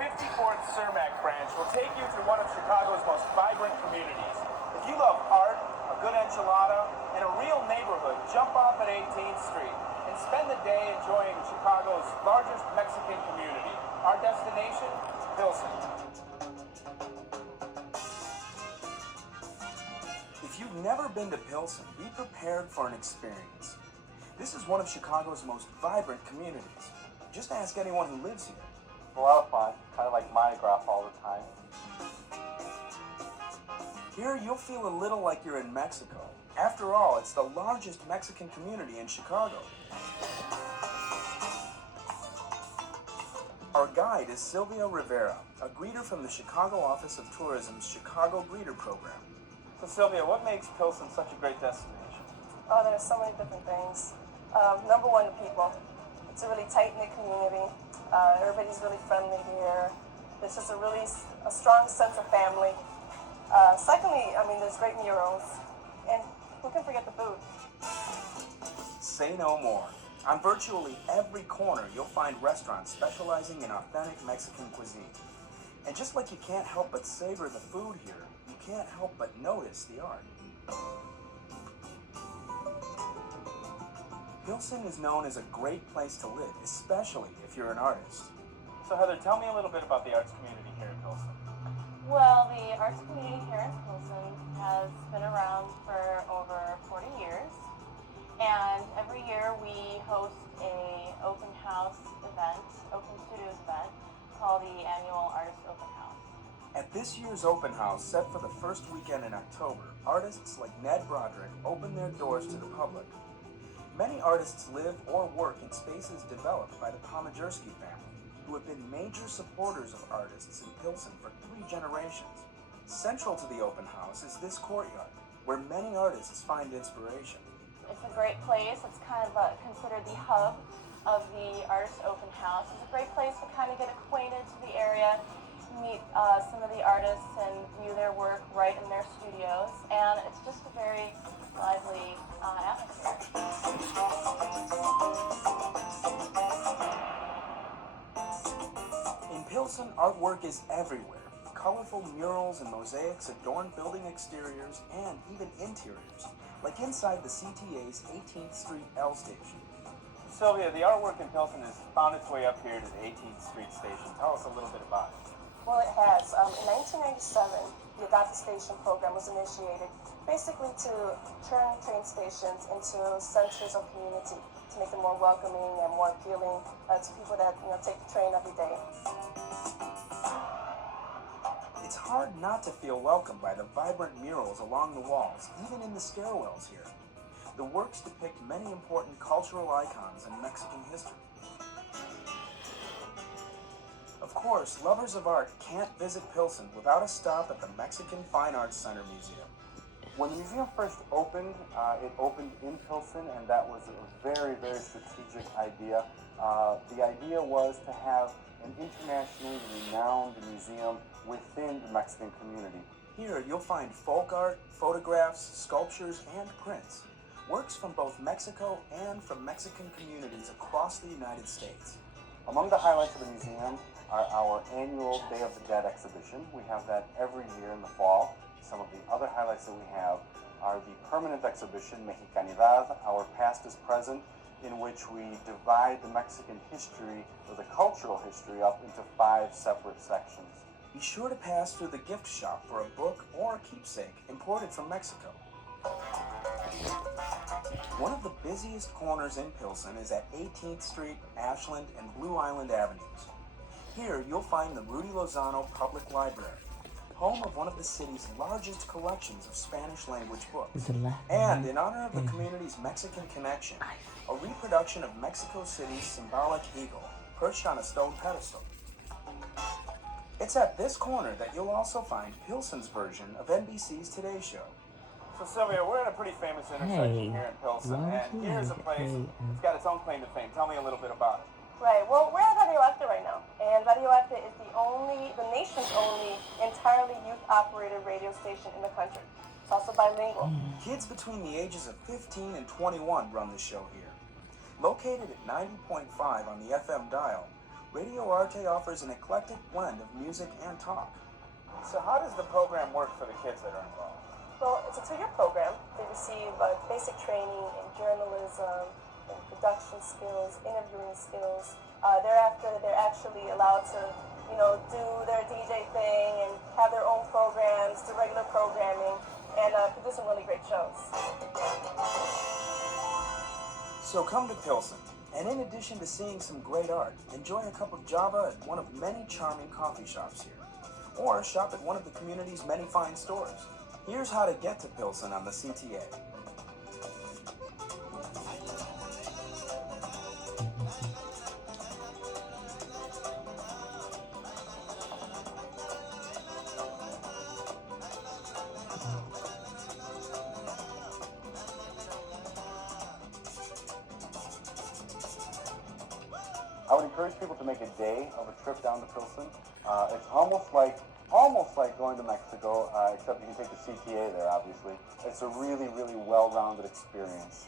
54th Cermak branch will take you to one of Chicago's most vibrant communities. If you love art, a good enchilada, and a real neighborhood, jump off at 18th Street and spend the day enjoying Chicago's largest Mexican community. Our destination is Pilsen. If you've never been to Pilsen, be prepared for an experience. This is one of Chicago's most vibrant communities. Just ask anyone who lives here. It's a lot of fun, kind of like Mardi Gras all the time. Here you'll feel a little like you're in Mexico. After all, it's the largest Mexican community in Chicago. Our guide is Sylvia Rivera, a greeter from the Chicago Office of Tourism's Chicago Greeter Program. So Sylvia, what makes Pilsen such a great destination? Oh, there's so many different things. Number one, the people. It's a really tight-knit community. Everybody's really friendly here. There's just a strong sense of family. Secondly, I mean, there's great murals. And who can forget the food? Say no more. On virtually every corner, you'll find restaurants specializing in authentic Mexican cuisine. And just like you can't help but savor the food here, you can't help but notice the art. Pilsen is known as a great place to live, especially if you're an artist. So Heather, tell me a little bit about the arts community here in Pilsen. Well, the arts community here in Pilsen has been around for over 40 years. And every year we host a open house event, open studios event, called the annual Artist Open House. At this year's open house, set for the first weekend in October, artists like Ned Broderick open their doors to the public. Many artists live or work in spaces developed by the Pomajerski family, who have been major supporters of artists in Pilsen for 3 generations. Central to the open house is this courtyard, where many artists find inspiration. It's a great place. It's kind of considered the hub of the Artist Open House. It's a great place to kind of get acquainted to the area, meet some of the artists and view their work right in their studios. And it's just a very lively atmosphere. In Pilsen, artwork is everywhere. Colorful murals and mosaics adorn building exteriors and even interiors, like inside the CTA's 18th Street L station. Sylvia, the artwork in Pilsen has found its way up here to the 18th Street station. Tell us a little bit about it. Well, it has. In 1997, the Adopt a Station program was initiated, basically to turn train stations into centers of community, to make them more welcoming and more appealing to people that take the train every day. It's hard not to feel welcomed by the vibrant murals along the walls, even in the stairwells here. The works depict many important cultural icons in Mexican history. Of course, lovers of art can't visit Pilsen without a stop at the Mexican Fine Arts Center Museum. When the museum first opened, it opened in Pilsen, and that was a very, very strategic idea. The idea was to have an internationally renowned museum within the Mexican community. Here you'll find folk art, photographs, sculptures, and prints. Works from both Mexico and from Mexican communities across the United States. Among the highlights of the museum are our annual Day of the Dead exhibition. We have that every year in the fall. Some of the other highlights that we have are the permanent exhibition, Mexicanidad, Our Past is Present, in which we divide the Mexican history, or the cultural history, up into 5 separate sections. Be sure to pass through the gift shop for a book or a keepsake imported from Mexico. One of the busiest corners in Pilsen is at 18th Street, Ashland, and Blue Island Avenues. Here you'll find the Rudy Lozano Public Library, home of one of the city's largest collections of Spanish-language books. And in honor of the community's Mexican connection, a reproduction of Mexico City's symbolic eagle, perched on a stone pedestal. It's at this corner that you'll also find Pilsen's version of NBC's Today Show. So Sylvia, we're at a pretty famous intersection here in Pilsen, and here's a place that's got its own claim to fame. Tell me a little bit about it. Right. Well, we're at Radioactive right now, and Radioactive is the nation's only entirely youth-operated radio station in the country. It's also bilingual. Kids between the ages of 15 and 21 run the show here. Located at 90.5 on the FM dial, Radio Arte offers an eclectic blend of music and talk. So how does the program work for the kids that are involved? Well, it's a 2-year program. They receive basic training in journalism, in production skills, interviewing skills. Thereafter, they're actually allowed to, do their DJ thing and have their own programs, do regular programming, and produce some really great shows. So come to Pilsen, and in addition to seeing some great art, enjoy a cup of Java at one of many charming coffee shops here. Or shop at one of the community's many fine stores. Here's how to get to Pilsen on the CTA. I would encourage people to make a day of a trip down to Pilsen. It's almost like going to Mexico, except you can take the CTA there, obviously. It's a really, really well-rounded experience.